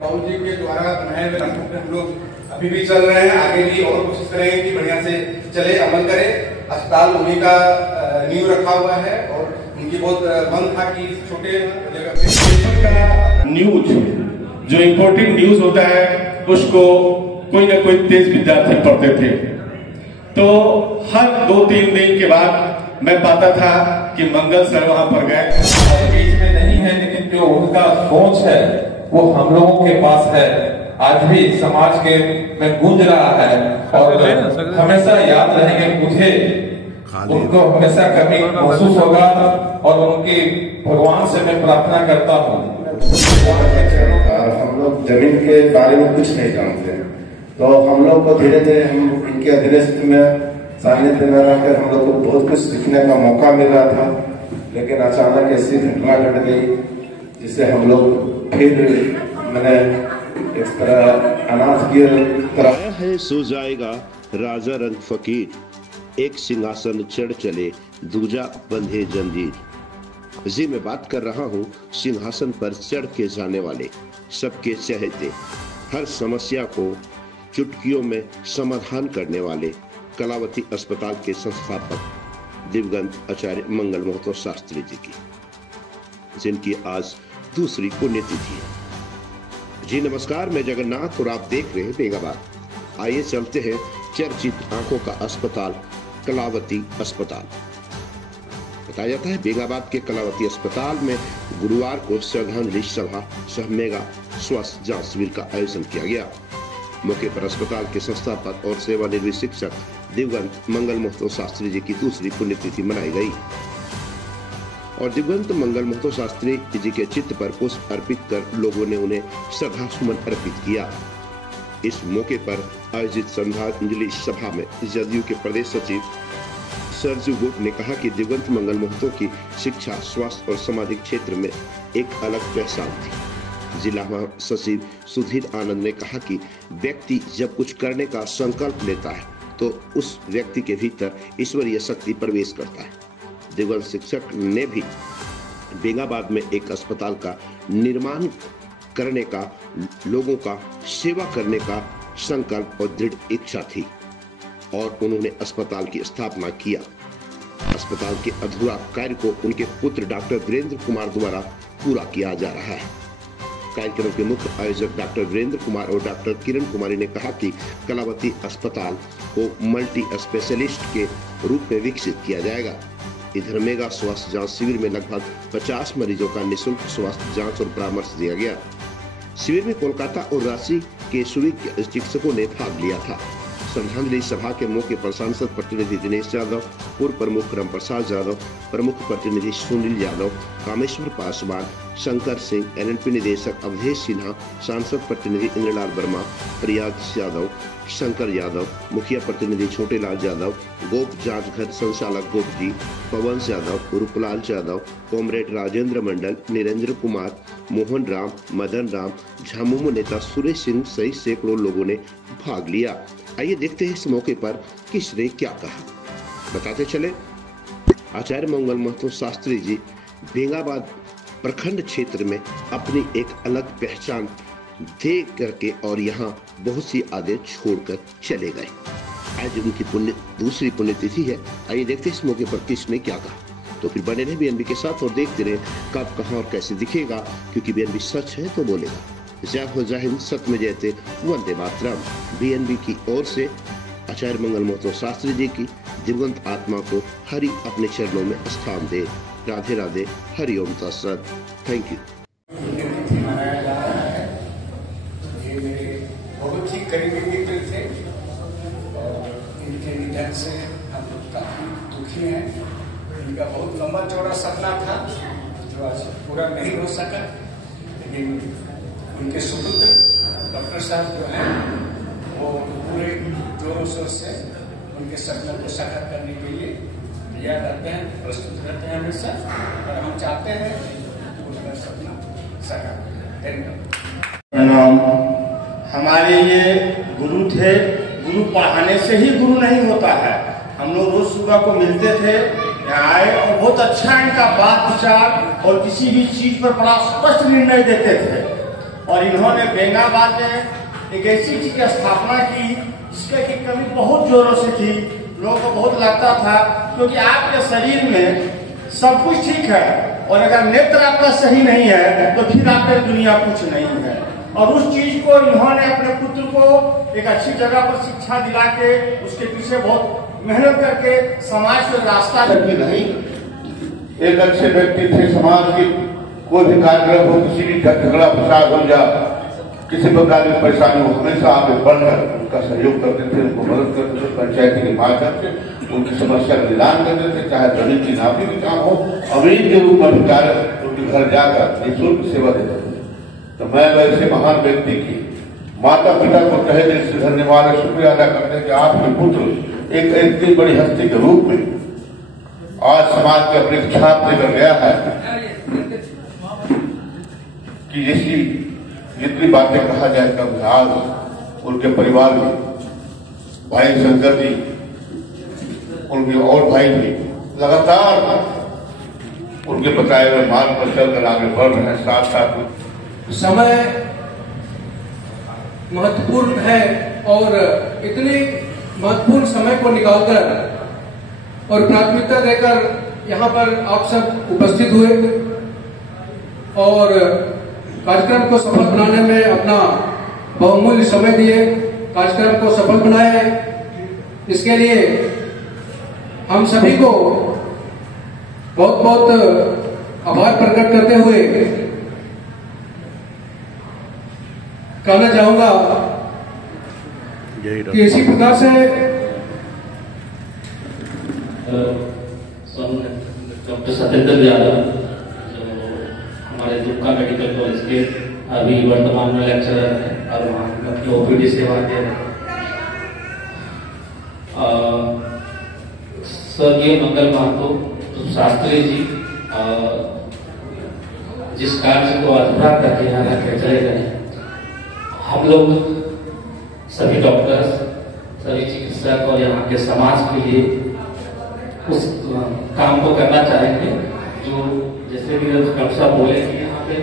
राहुल जी के द्वारा बनाए हुए नाटक हम लोग अभी भी चल रहे हैं, आगे भी और कोशिश करेंगे कि बढ़िया से चले, अमल करे। अस्पताल उन्हीं का नींव रखा हुआ है और उनकी बहुत मन था कि इस छोटे जगह पे न्यूज जो इम्पोर्टेंट न्यूज होता है उसको कोई ना कोई तेज विद्यार्थी पढ़ते थे। तो हर 2-3 दिन के बाद मैं पाता था कि मंगल सर वहां पर गए। बीच में नहीं है, लेकिन जो उनका सोच है वो हम लोगों के पास है, आज भी समाज के में गूंज रहा है और हमेशा याद रहेंगे। मुझे उनको हमेशा कमी महसूस होगा और उनकी भगवान से मैं प्रार्थना करता हूँ। हम लोग जमीन के बारे में कुछ नहीं जानते, तो हम लोग को धीरे धीरे हम इनके अधीनस्थ में सानिध्य में रहकर हम लोग को बहुत कुछ सीखने का मौका मिल रहा था। लेकिन अचानक ऐसी घटना घट गई जिससे हम लोग फिर मैंने इस तरह अनाथ की तरह है सो जाएगा राजा रंग फकीर, एक सिंहासन चढ़ चले दूजा बंधे जंजीर। जी मैं बात कर रहा हूँ सिंहासन पर चढ़ के जाने वाले, सबके चहेते, हर समस्या को चुटकियों में समाधान करने वाले कलावती अस्पताल के संस्थापक दिवंगत आचार्य मंगल महतो शास्त्री जी की, जिनकी आज दूसरी पुण्यतिथि है। जी नमस्कार, मैं जगन्नाथ और आप देख रहे हैं बेंगाबाद। आइए चलते हैं चर्चित आंखों का अस्पताल कलावती अस्पताल। बताया जाता है बेंगाबाद के कलावती अस्पताल में गुरुवार को श्रद्धांजलि सभा सह मेगा स्वास्थ्य जांच शिविर का आयोजन किया गया। मौके पर अस्पताल के संस्थापक और सेवानिवृत्त शिक्षक दिवंगत मंगल महतो शास्त्री जी की दूसरी पुण्यतिथि मनाई गई और दिवंगत मंगल महतो शास्त्री जी के चित्र पर पुष्प अर्पित कर लोगों ने उन्हें श्रद्धा सुमन अर्पित किया। इस मौके पर आयोजित श्रद्धांजलि सभा में जदयू के प्रदेश सचिव सरजू गोप ने कहा कि दिवंगत मंगल महतो की शिक्षा, स्वास्थ्य और सामाजिक क्षेत्र में एक अलग पहचान थी। जिला सचिव सुधीर आनंद ने कहा कि व्यक्ति जब कुछ करने का संकल्प लेता है तो उस व्यक्ति के भीतर ईश्वरीय शक्ति प्रवेश करता है। दिवंगत शिक्षक ने भी बेंगाबाद में एक अस्पताल का निर्माण करने का, लोगों का सेवा करने का संकल्प और दृढ़ इच्छा थी और उन्होंने अस्पताल की स्थापना किया। अस्पताल के अधूरा कार्य को उनके पुत्र डॉक्टर वीरेंद्र कुमार द्वारा पूरा किया जा रहा है। कार्यक्रम के मुख्य आयोजक डॉक्टर वीरेंद्र कुमार और डॉक्टर किरण कुमारी ने कहा कि कलावती अस्पताल को मल्टी स्पेशलिस्ट के रूप में विकसित किया जाएगा। इधर मेगा स्वास्थ्य जांच शिविर में लगभग 50 मरीजों का निःशुल्क स्वास्थ्य जांच और परामर्श दिया गया। शिविर में कोलकाता और रांची के सुविज्ञ चिकित्सकों ने भाग लिया था। श्रद्धांजलि सभा के मौके पर सांसद प्रतिनिधि दिनेश यादव, पूर्व प्रमुख रामप्रसाद यादव, प्रमुख प्रतिनिधि सुनील यादव, कामेश्वर पासवान, शंकर सिंह, एनएलपी निदेशक अवधेश सिन्हा, सांसद प्रतिनिधि इंद्रलाल वर्मा, प्रयाग यादव, शंकर यादव, मुखिया प्रतिनिधि छोटेलाल यादव, गोप जांच घर संचालक गोप जी, पवन यादव, रूपलाल यादव, कॉमरेड राजेंद्र मंडल, निरेंद्र कुमार, मोहन राम, मदन राम, झामुमो नेता सुरेश सिंह सहित सैकड़ों लोगों ने भाग लिया। आइए देखते हैं इस मौके पर किसने क्या कहा। बताते चले आचार्य मंगल महतो शास्त्री जी बेंगाबाद प्रखंड क्षेत्र में अपनी एक अलग पहचान दे करके और यहाँ बहुत सी आदत छोड़कर चले गए। आज उनकी दूसरी पुण्यतिथि है। आइए देखते हैं इस मौके पर किसने क्या कहा। तो फिर बने रहे बीएनबी के साथ और देखते रहे कब, कहां और कैसे दिखेगा, क्योंकि बीएनबी सच है तो बोलेगा। जय हो, जय हिंद, सत्य में जयते, वंदे मातरम। बीएनबी की ओर से आचार्य मंगल महतो शास्त्री जी की दिवंगत आत्मा को हरि अपने चरणों में स्थान दे। राधे राधे, हरि ओम तत्सत। Thank you. मनाया जा रहा है। ये मेरे बहुत ही करीबी मित्र थे और इनके निधन से हम लोग काफी दुखी हैं। इनका बहुत लंबा चौड़ा सपना था जो आज पूरा नहीं हो सका, लेकिन उनके सुपुत्र डॉक्टर साहब जो हैं वो पूरे जोरों शोर से उनके सपनों को साकार करने के लिए तैयार रहते हैं, प्रस्तुत रहते हैं हमेशा, और हम चाहते हैं कि उनका सपना साकार करें। धन्यवाद। हमारे ये गुरु थे। गुरु पढ़ाने से ही गुरु नहीं होता है। हम लोग रोज सुबह को मिलते थे, यहाँ आए और बहुत अच्छा इनका बात विचार और किसी भी चीज पर बड़ा स्पष्ट निर्णय देते थे और इन्होंने बेंगाबाद में एक ऐसी चीज की स्थापना की जिसके की कमी बहुत जोरों से थी, लोगों को बहुत लगता था, क्योंकि आपके शरीर में सब कुछ ठीक है और अगर नेत्र आपका सही नहीं है तो फिर आपके दुनिया कुछ नहीं है। और उस चीज को इन्होंने अपने पुत्र को एक अच्छी जगह पर शिक्षा दिला के उसके पीछे बहुत मेहनत करके समाज को रास्ता नहीं, एक अच्छे व्यक्ति थे। समाज की कोई भी कार्यक्रम हो, किसी भी झगड़ा फसाद हो जा किसी प्रकार की परेशानी हो, हमेशा आगे बढ़कर उनका सहयोग करते थे, उनको मदद करते थे, पंचायती के माध्यम से उनकी समस्या का निदान करते थे, चाहे गरीब की नौकरी भी काम हो, अमीर के रूप में अधिकार उनके घर जाकर निःशुल्क सेवा देते थे। तो मैं वैसे महान व्यक्ति की माता पिता को तहे दिल से धन्यवाद और शुक्रिया अदा करते हैं कि आपके पुत्र एक इतनी बड़ी हस्ती के रूप में आज समाज के अपनी छाप देकर गया है कि जितनी बातें कहा जाए कब आज उनके परिवार में भाई शंकर जी, उनके और भाई भी लगातार उनके बताए हुए मार्ग पर चलकर आगे बढ़ रहे हैं। साथ साथ समय महत्वपूर्ण है और इतने महत्वपूर्ण समय को निकालकर और प्राथमिकता देकर यहाँ पर आप सब उपस्थित हुए और कार्यक्रम को सफल बनाने में अपना बहुमूल्य समय दिए, कार्यक्रम को सफल बनाए। इसके लिए हम सभी को बहुत बहुत आभार प्रकट करते हुए कहना चाहूंगा कि इसी प्रकार से डॉक्टर सत्येंद्र यादव जो हमारे दुमका मेडिकल कॉलेज के अभी वर्तमान में लेक्चरर हैं और वहाँ अपनी ओपीडी सेवा दे रहे हैं। स्वर्गीय मंगल महतो शास्त्री जी जिस कार्य को अधूरा करके यहाँ रखे चले गए, हम लोग सभी डॉक्टर्स, सभी चिकित्सक और यहाँ के समाज के लिए उस काम को करना चाहेंगे जो जैसे भी डॉक्टर साहब बोले कि यहाँ पे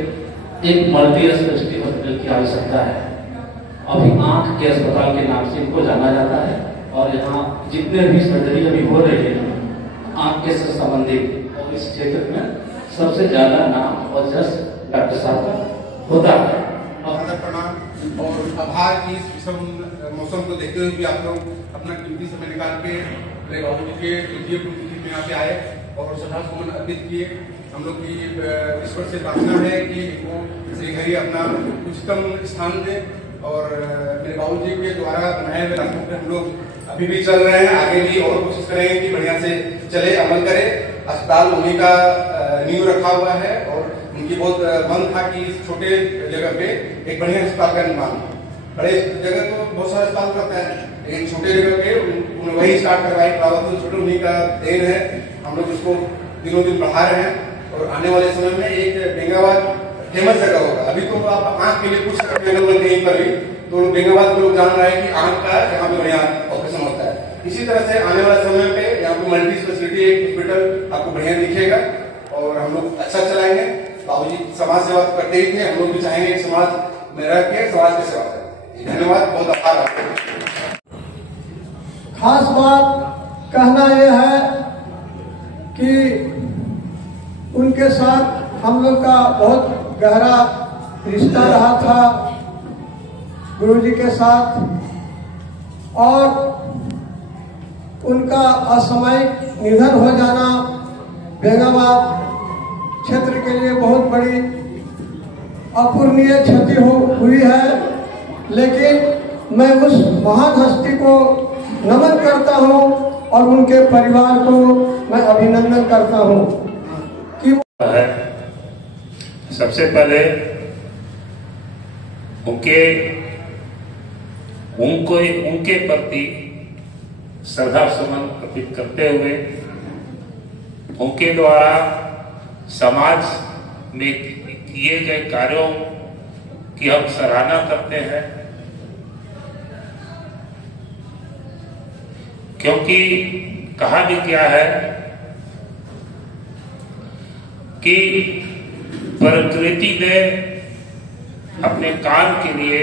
एक मल्टी स्पेशलिटी हॉस्पिटल की आवश्यकता है। अभी आंख के अस्पताल के नाम से इनको जाना जाता है और यहाँ जितने भी सर्जरी अभी हो रही है आंख के से संबंधित और इस क्षेत्र में सबसे ज्यादा नाम और जस डॉक्टर साहब का होता है। प्रणाम और आभार की इस विषम मौसम को देखते हुए भी आप लोग अपना कीमती समय निकाल के मेरे बाबू जी के तृतीय पुण्यतिथि में यहाँ पे आए और श्रद्धा सुमन अर्पित किए। हम लोग की ईश्वर से प्रार्थना है कि वो श्रीहरि अपना उच्चतम स्थान दे और मेरे बाबू जी के द्वारा बनाए हुए रास्तों पर हम लोग अभी भी चल रहे हैं, आगे भी और कोशिश करेंगे कि बढ़िया से चले, अमल करे। अस्पताल उन्हीं का नींव रखा हुआ है और उनकी बहुत मन था कि इस छोटे जगह पे एक बढ़िया अस्पताल का निर्माण हो। बड़े जगह तो बहुत सारे अस्पताल करता है, लेकिन छोटे जगह पे वही स्टार्ट करवाए तो छोटे उन्हीं का देन है। हम लोग उसको दिनों दिन बढ़ा रहे हैं और आने वाले समय में एक बेंगाबाद फेमस जगह होगा। अभी तो आप आंख के लिए कुछ कहीं पर भी तो बेंगाबाद के लोग जान रहे हैं कि आंख का यहाँ पे बढ़िया ऑपरेशन होता है। इसी तरह से आने वाले समय पे यहाँ पे मल्टी स्पेशलिटी एक हॉस्पिटल आपको बढ़िया दिखेगा और हम लोग अच्छा चलाएंगे। बाबूजी समाज सेवा करते ही थे, हम लोग भी चाहेंगे समाज में रह के समाज की सेवा करें। धन्यवाद, बहुत आभार आपको। खास बात कहना यह है कि उनके साथ हम लोग का बहुत गहरा रिश्ता रहा था गुरुजी के साथ और उनका असामयिक निधन हो जाना बेंगाबाद क्षेत्र के लिए बहुत बड़ी अपूर्णीय क्षति हुई है। लेकिन मैं उस महान हस्ती को नमन करता हूं और उनके परिवार को मैं अभिनंदन करता हूं कि सबसे पहले उनके प्रति श्रद्धा सुमन अर्पित करते हुए उनके द्वारा समाज में किए गए कार्यों की हम सराहना करते हैं, क्योंकि कहा भी क्या है कि प्रकृति ने अपने काम के लिए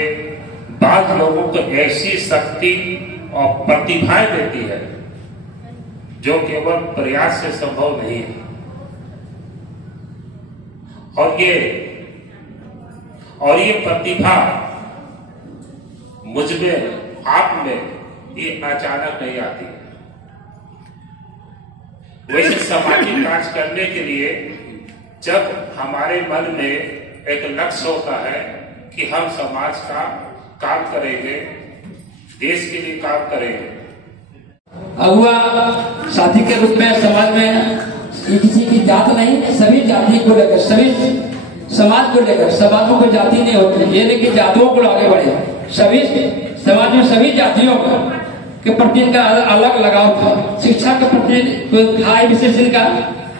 बाद लोगों को ऐसी शक्ति और प्रतिभाएं देती है जो केवल प्रयास से संभव नहीं है। और ये प्रतिभा मुझ में, आप में, ये अचानक नहीं आती। वैसे सामाजिक कार्य करने के लिए जब हमारे मन में एक लक्ष्य होता है कि हम समाज का काम करेंगे, देश के लिए काम करेंगे। अगुआ साथी के रूप में समाज में किसी की जात नहीं, सभी जाति को लेकर, सभी समाज को लेकर, समाज में कोई जाति नहीं होती। ये नहीं कि जातियों को आगे बढ़े, सभी समाज में सभी जातियों के प्रति इनका अलग लगाव था। शिक्षा के प्रति था विशेष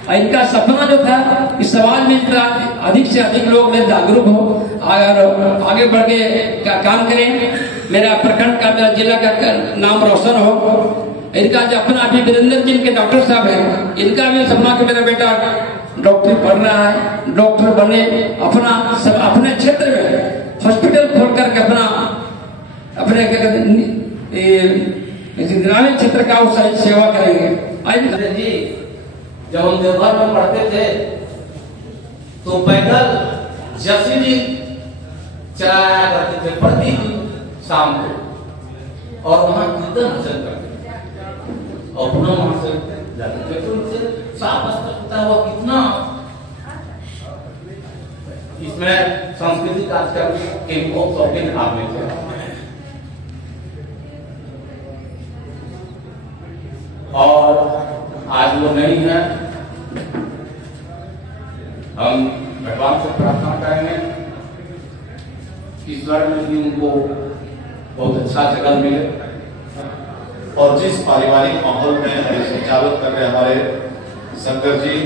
इनका सपना जो था कि समाज में अधिक से अधिक लोग जागरूक हो और आगे बढ़ के काम करें, मेरा प्रखंड का, मेरा जिला का नाम रोशन हो। इनका जो अपना अभी वीरेंद्र जी इनके डॉक्टर साहब हैं, इनका भी सपना कि मेरा बेटा डॉक्टर पढ़ रहा है, डॉक्टर बने, अपने क्षेत्र में हॉस्पिटल खोल करके अपने ग्रामीण क्षेत्र का सेवा करेंगे। जी जब हम देवघर में पढ़ते थे तो पैदल जसीडी चलाया करते थे प्रति शाम को, और वहां कीर्तन हासिल करते थे और पुनः वहां से जाते थे। तो उनसे साफ स्पष्ट हुआ कितना इसमें सांस्कृतिक कार्यक्रम के बहुत शौकीन आदमी थे। और आज वो नहीं है। हम भगवान से प्रार्थना करेंगे ईश्वर में भी उनको बहुत अच्छा जगह मिले। और जिस पारिवारिक माहौल में संचालन कर रहे हमारे शंकर जी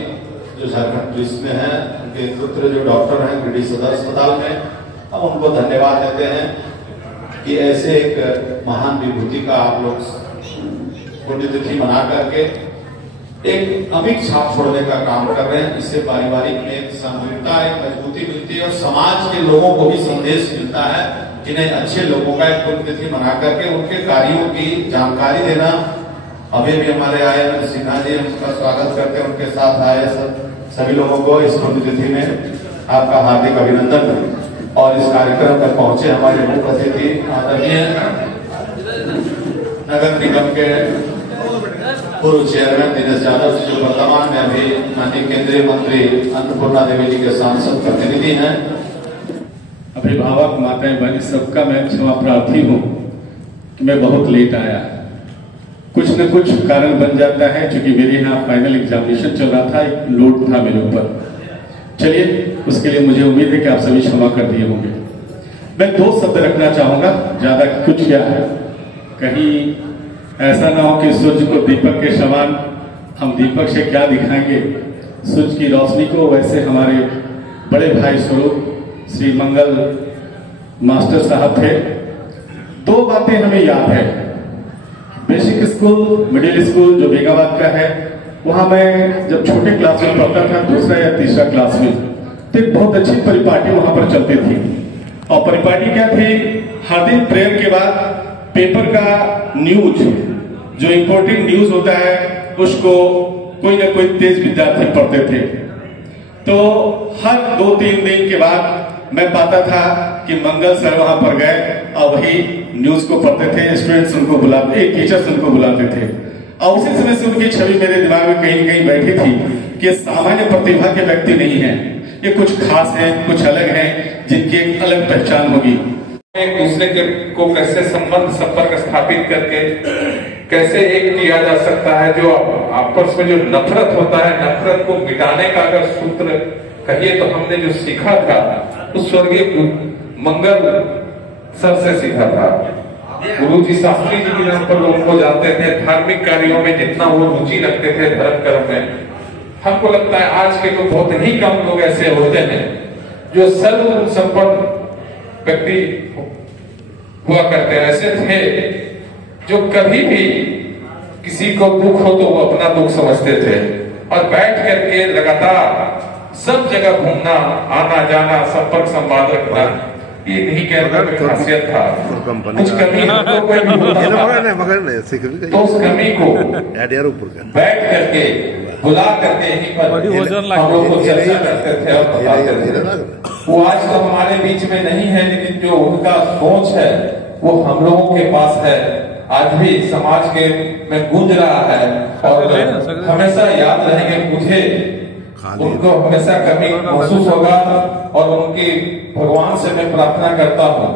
जो झारखंड पुलिस में हैं, उनके पुत्र जो डॉक्टर हैं गिरिडीह सदर अस्पताल में, हम उनको धन्यवाद देते हैं कि ऐसे एक महान विभूति का आप लोग पुण्यतिथि मना करके एक अमिट छाप छोड़ने का काम कर रहे हैं। इससे पारिवारिक में एक सामूहिकता, एक मजबूती मिलती है और समाज के लोगों को भी संदेश मिलता है कि नहीं, अच्छे लोगों का एक पुण्यतिथि मना करके उनके कार्यों की जानकारी देना। अभी भी हमारे आए सिन्हा जी, हम उसका स्वागत करते हैं, उनके साथ आए सभी लोगों को इस पुण्यतिथि में आपका हार्दिक अभिनंदन। और इस कार्यक्रम तक पहुंचे हमारे मुख्य अतिथि आदरणीय नगर निगम के पूर्व चेयरमैन दिनेश यादव जी, जो वर्तमान में अभी माननीय केंद्रीय मंत्री अन्नपूर्णा देवी जी के सांसद प्रतिनिधि हैं। अभिभावक, माताएं, बहनें, सबका मैं क्षमा प्रार्थी हूँ कि मैं बहुत लेट आया। कुछ न कुछ कारण बन जाता है, क्योंकि मेरे यहाँ फाइनल एग्जामिनेशन चल रहा था, एक लोड था मेरे ऊपर। चलिए, उसके लिए मुझे उम्मीद है कि आप सभी क्षमा कर दिए होंगे। मैं 2 शब्द रखना चाहूंगा, ज्यादा कुछ क्या है, कहीं ऐसा ना हो कि सूर्य को दीपक के समान हम दीपक से क्या दिखाएंगे सूर्य की रोशनी को। वैसे हमारे बड़े भाई स्वरूप श्री मंगल मास्टर साहब थे। 2 बातें हमें याद है। बेसिक स्कूल, मिडिल स्कूल जो बेगाबाद का है, वहां मैं जब छोटे क्लास में पढ़ता था, 2रा या 3रा क्लास में, तो एक बहुत अच्छी परिपाटी वहां पर चलती थी। और परिपाटी क्या थी, हर दिन प्रेयर के बाद पेपर का न्यूज, जो इम्पोर्टेंट न्यूज होता है, उसको कोई ना कोई तेज विद्यार्थी पढ़ते थे। तो हर 2-3 दिन के बाद मैं पाता था कि मंगल सर वहां पर गए और वही न्यूज को पढ़ते थे। स्टूडेंट्स उनको बुलाते, टीचर्स उनको बुलाते थे। और उसी समय से उनकी छवि मेरे दिमाग में कहीं कहीं बैठी थी कि सामान्य प्रतिभा के व्यक्ति नहीं है, ये कुछ खास है, कुछ अलग है, जिनकी एक अलग पहचान होगी। एक दूसरे को कैसे संबंध संपर्क स्थापित करके कैसे एक किया जा सकता है। जो आपस में जो नफरत होता है, नफरत को मिटाने का अगर सूत्र कहिए तो हमने जो सीखा था उस स्वर्गीय मंगल सर से सीखा था। गुरु जी शास्त्री जी के नाम पर लोग को जानते थे। धार्मिक कार्यों में जितना वो रुचि रखते थे, धर्म कर्म में, हमको लगता है आज के तो बहुत ही कम लोग ऐसे होते हैं जो सर्व संपन्न व्यक्ति हुआ करते हैं। ऐसे थे जो कभी भी किसी को दुख हो तो वो अपना दुख समझते थे और बैठ करके लगातार सब जगह घूमना, आना जाना, संपर्क संवाद रखना, ये इन्हीं के अंदर में खासियत था। कुछ कमी हम लोग में भी होता था, तो उस कमी को बैठ करके बुला करके यहीं पर हम लोग को चर्चा करते थे और बताते थे। वो आज तो हमारे बीच में नहीं है, लेकिन जो उनका सोच है वो हम लोगों के पास है, आज भी समाज के में गूंज रहा है और हमेशा याद रहेंगे। मुझे उनको हमेशा कमी महसूस होगा और उनकी भगवान से मैं प्रार्थना करता हूँ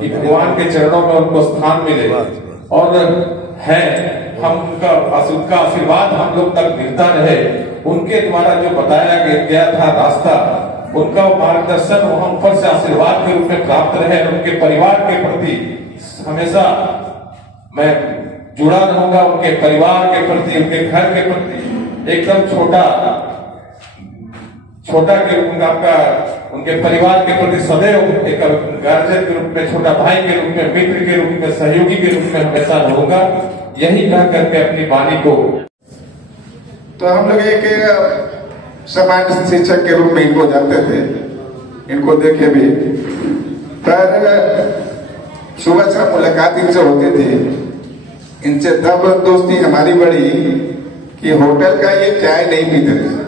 कि भगवान के चरणों में उनको स्थान मिले और है हम उनका आशीर्वाद हम लोग तक मिलता रहे। उनके द्वारा जो बताया गया था रास्ता, उनका मार्गदर्शन हम पर से आशीर्वाद के रूप में प्राप्त रहे। उनके परिवार के प्रति हमेशा मैं जुड़ा रहूंगा, उनके परिवार के प्रति, उनके घर के प्रति एकदम छोटा के रूप में आपका उनके परिवार के प्रति सदैव एक गार्जियन के रूप में, छोटा भाई के रूप में, मित्र के रूप में, सहयोगी के रूप में हमेशा रहूंगा। यही कह करके अपनी वाणी को तो हम लोग एक समाज शिक्षक के रूप में इनको जानते थे, इनको देखे भी, पर सुबह शाम मुलाकात इनसे होती थी। इनसे तब दोस्ती हमारी बढ़ी कि होटल का ये चाय नहीं पीते थे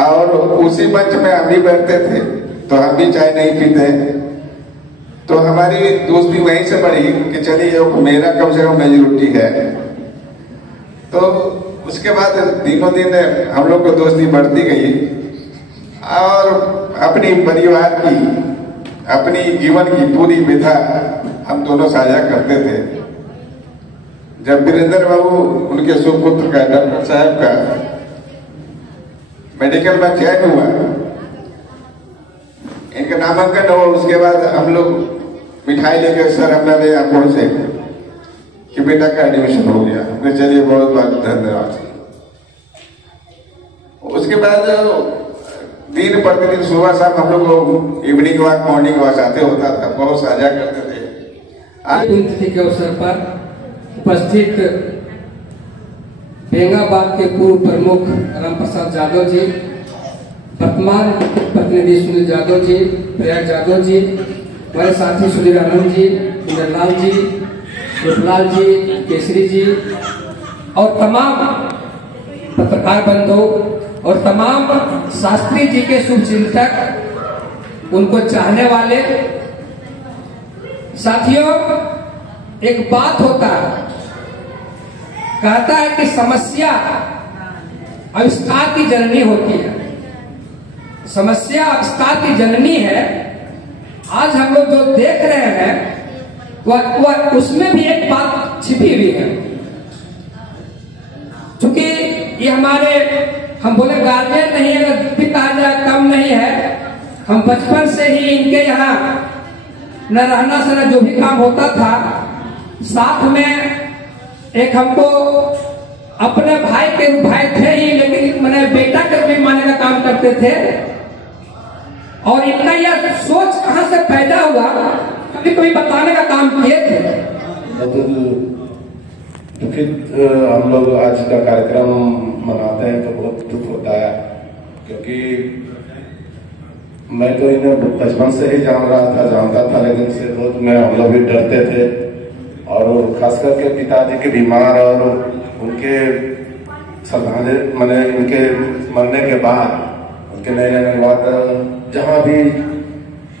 और उसी मंच में हम भी बैठते थे तो हम भी चाय नहीं पीते। तो हमारी दोस्ती वहीं से बढ़ी कि चलिए मेरा कम से कम मेजोरिटी है। तो उसके बाद दिनों दिन हम लोग को दोस्ती बढ़ती गई और अपनी परिवार की, अपनी जीवन की पूरी विधा हम दोनों साझा करते थे। जब वीरेंद्र बाबू उनके सुपुत्र का, डॉक्टर साहब का मेडिकल में चयन हुआ, इनका नामांकन हुआ, उसके बाद हम लोग मिठाई लेकर सर हमने ले आपको से कि बेटा का एडमिशन हो गया। हमने चलिए बहुत बहुत धन्यवाद। उसके बाद दिन प्रतिदिन सुबह शाम हम लोग इवनिंग वॉक, मॉर्निंग वॉक आते होता था, बहुत साझा करते थे। आज पुण्यतिथि के अवसर पर उपस्थित बेंगाबाद के पूर्व प्रमुख राम प्रसाद यादव जी, वर्तमान प्रतिनिधि सुनील यादव जी, प्रयाग यादव जी, हमारे साथी सुधीर आनंद जी, इंद्रलाल जी, रूपलाल जी, केसरी जी और तमाम पत्रकार बंधु और तमाम शास्त्री जी के शुभचिंतक, उनको चाहने वाले साथियों, एक बात होता है, कहता है कि समस्या आविष्कार की जननी होती है। समस्या आविष्कार की जननी है। आज हम लोग जो देख रहे हैं वह उसमें भी एक बात छिपी हुई है। क्योंकि ये हमारे, हम बोले गार्जियन नहीं है, भी कहा जाए कम नहीं है। हम बचपन से ही इनके यहाँ न रहना सहना जो भी काम होता था, साथ में एक हमको अपने भाई थे ही, लेकिन मैंने बेटा के भी मानने का काम करते थे। और इनका यह सोच कहां से पैदा हुआ, कभी कभी बताने का काम किए थे। दुखित हम लोग आज का कार्यक्रम मनाते हैं तो बहुत दुख होता है, क्योंकि मैं तो इन्हें बचपन से ही जानता था, लेकिन इनसे बहुत हम लोग भी डरते थे। और खास करके पिताजी के बीमार और उनके श्रद्धांजलि मैंने उनके मरने के बाद, उनके नए रहने के बाद जहाँ भी,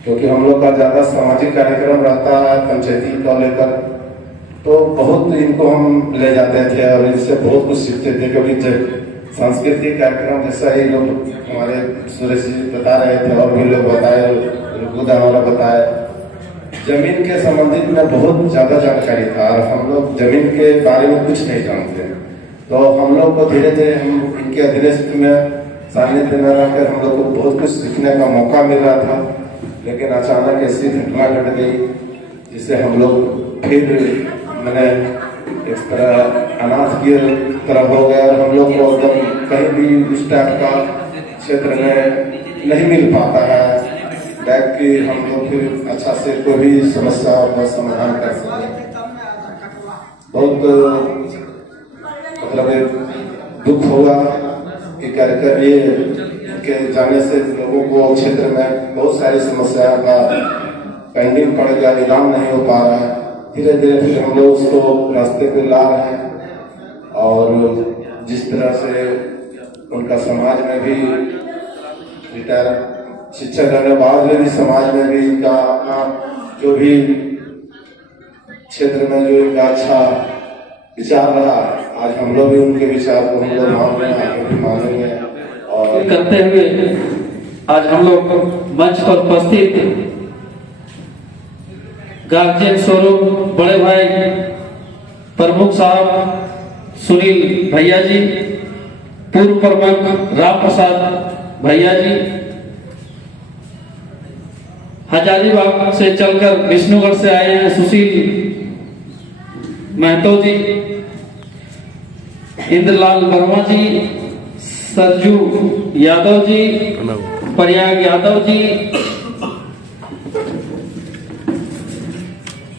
क्योंकि हम लोग का ज्यादा सामाजिक कार्यक्रम रहता है पंचायती को लेकर, तो बहुत इनको हम ले जाते थे और इनसे बहुत कुछ सीखते थे। क्योंकि सांस्कृतिक कार्यक्रम जैसा ही लोग हमारे सुरेश जी बता रहे थे और भी लोग बताए, हमारा बताया, जमीन के संबंधित में बहुत ज्यादा जानकारी था और हम लोग जमीन के बारे में कुछ नहीं जानते। तो हम लोग को धीरे धीरे हम इनके अधीनस्थ में सानिध्य में रहकर हम लोग को बहुत कुछ सीखने का मौका मिल रहा था। लेकिन अचानक ऐसी घटना घट गई जिससे हम लोग फिर मैंने इस तरह अनाथ की तरह हो गया और हम लोग को एकदम कहीं भी उस टाइप का क्षेत्र में नहीं मिल पाता है बैग की, हम लोग फिर अच्छा से कोई भी समस्या का समाधान कर सके। बहुत मतलब दुख हुआ कि कार्यक्रम ये के जाने से लोगों को क्षेत्र में बहुत सारी समस्याओं का पेंडिंग पड़ गया, निदान नहीं हो पा रहा है। धीरे धीरे फिर हम लोग उसको रास्ते पे ला रहे हैं और जिस तरह से उनका समाज में भी रिटायर शिक्षक रहने बाद में भी समाज में भी इनका अपना जो भी क्षेत्र में जो इनका अच्छा विचार रहा, आज हम लोग भी उनके विचार को हम लोग मान रहे हैं, आगे भी मानेंगे। और करते हुए आज हम लोग मंच पर उपस्थित गार्जियन स्वरूप बड़े भाई प्रमुख साहब सुनील भैया जी, पूर्व प्रमुख राम प्रसाद भैया जी, हजारीबाग से चलकर विष्णुगढ़ से आए हैं सुशील महतो जी, इंद्रलाल वर्मा जी, सरजू यादव जी, प्रयाग यादव जी,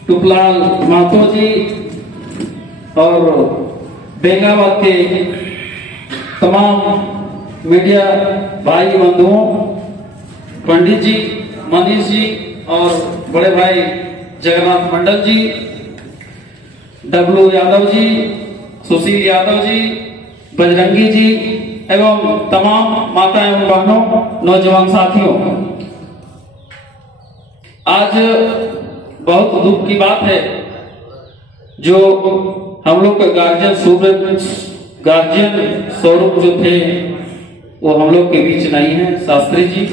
टुपलाल महतो जी और बेंगाबाद के तमाम मीडिया भाई बंधुओं, पंडित जी, मनीष जी और बड़े भाई जगन्नाथ मंडल जी, डब्लू यादव जी, सुशील यादव जी, बजरंगी जी एवं तमाम माता एवं बहनों, नौजवान साथियों, आज बहुत दुख की बात है जो हम लोग के गार्जियन स्वरूप जो थे वो हम लोग के बीच नहीं है। शास्त्री जी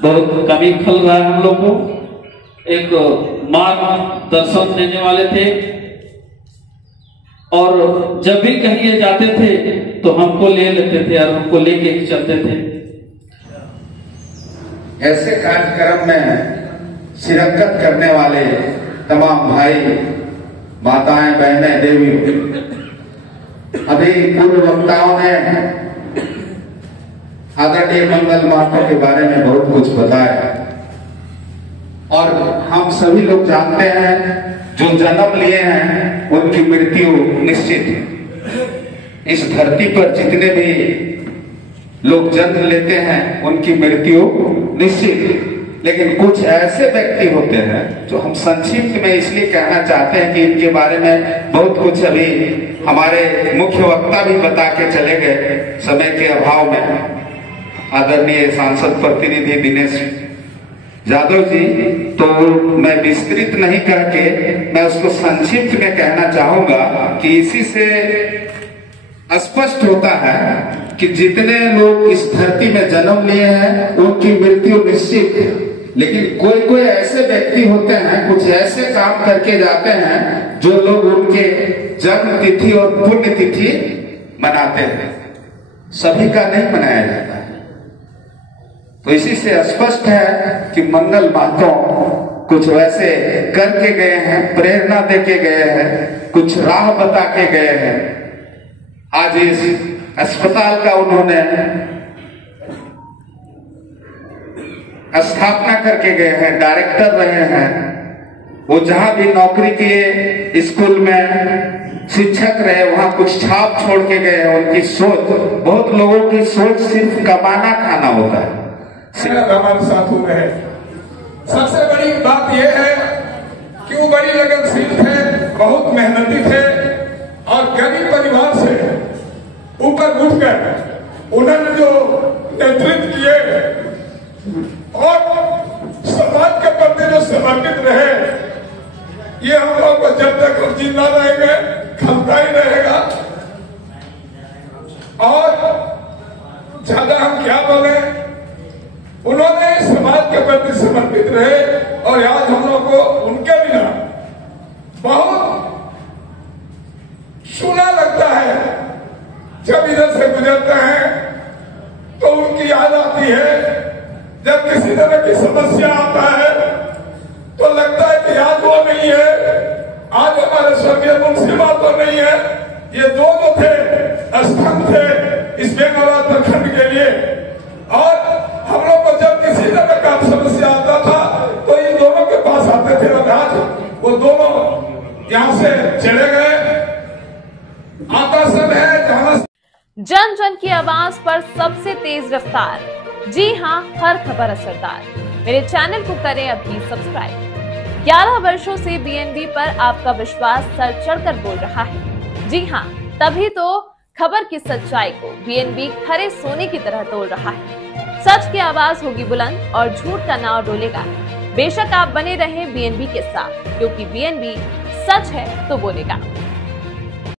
बहुत कमी खल रहा है हम लोग को, एक मार्गदर्शन देने वाले थे और जब भी कहीं ये जाते थे तो हमको ले लेते थे और हमको लेके ही चलते थे। ऐसे कार्यक्रम में शिरकत करने वाले तमाम भाई, माताएं, बहनें, देवी, अभी पूर्व वक्ताओं ने आदरणीय मंगल महतो के बारे में बहुत कुछ बताया और हम सभी लोग जानते हैं जो जन्म लिए हैं उनकी मृत्यु निश्चित है। इस धरती पर जितने भी लोग जन्म लेते हैं उनकी मृत्यु निश्चित है, लेकिन कुछ ऐसे व्यक्ति होते हैं जो हम संक्षिप्त में इसलिए कहना चाहते हैं कि इनके बारे में बहुत कुछ अभी हमारे मुख्य वक्ता भी बता के चले गए समय के अभाव में। आदरणीय सांसद प्रतिनिधि दिनेश यादव जी, तो मैं विस्तृत नहीं करके मैं उसको संक्षिप्त में कहना चाहूंगा कि इसी से स्पष्ट होता है कि जितने लोग इस धरती में जन्म लिए हैं उनकी मृत्यु निश्चित है, लेकिन कोई कोई ऐसे व्यक्ति होते हैं, कुछ ऐसे काम करके जाते हैं जो लोग उनके जन्म तिथि और पुण्य तिथि मनाते हैं, सभी का नहीं मनाया जाता है। तो इसी से स्पष्ट है कि मंगल महतो कुछ वैसे करके गए हैं, प्रेरणा देके गए हैं, कुछ राह बता के गए हैं। आज इस अस्पताल का उन्होंने स्थापना करके गए हैं, डायरेक्टर रहे हैं। वो जहां भी नौकरी किए, स्कूल में शिक्षक रहे, वहां कुछ छाप छोड़ के गए हैं। उनकी सोच, बहुत लोगों की सोच सिर्फ कमाना खाना होता है, हमारे साथ हुए हैं। सबसे बड़ी बात यह है कि वो बड़ी लगनशील थे, बहुत मेहनती थे और गरीब परिवार से ऊपर उठकर उन्होंने जो नेतृत्व किए और समाज के प्रति जो समर्पित रहे, ये हम लोग को जब तक हम जिंदा रहेंगे खलता ही रहेगा। और ज्यादा हम क्या बोले, उन्होंने समाज के प्रति समर्पित रहे और आज हम लोग को उनके बिना बहुत सुना लगता है। जब इधर से गुजरते हैं तो उनकी याद आती है, जब किसी तरह की समस्या आता है तो लगता है कि आज वो नहीं है, आज हमारे स्वर्गीय मुंशी महतो नहीं है। ये दो जो थे स्तंभ थे इस बेंगाबाद प्रखंड के लिए, और हम लोग को जब किसी तरह का समस्या आता था तो इन दोनों के पास आते थे और आज वो दोनों यहाँ से चले गए। आता सब है जहाँ जन जन की आवाज पर सबसे तेज रफ्तार जी हाँ, हर खबर असरदार। मेरे चैनल को करें अभी सब्सक्राइब। 11 वर्षों से बीएनबी पर आपका विश्वास सर चढ़कर बोल रहा है। जी हाँ, तभी तो खबर की सच्चाई को बीएनबी खरे सोने की तरह तोल रहा है। सच की आवाज होगी बुलंद और झूठ का नाव डोलेगा। बेशक आप बने रहें बीएनबी के साथ, क्योंकि बीएनबी सच है तो बोलेगा।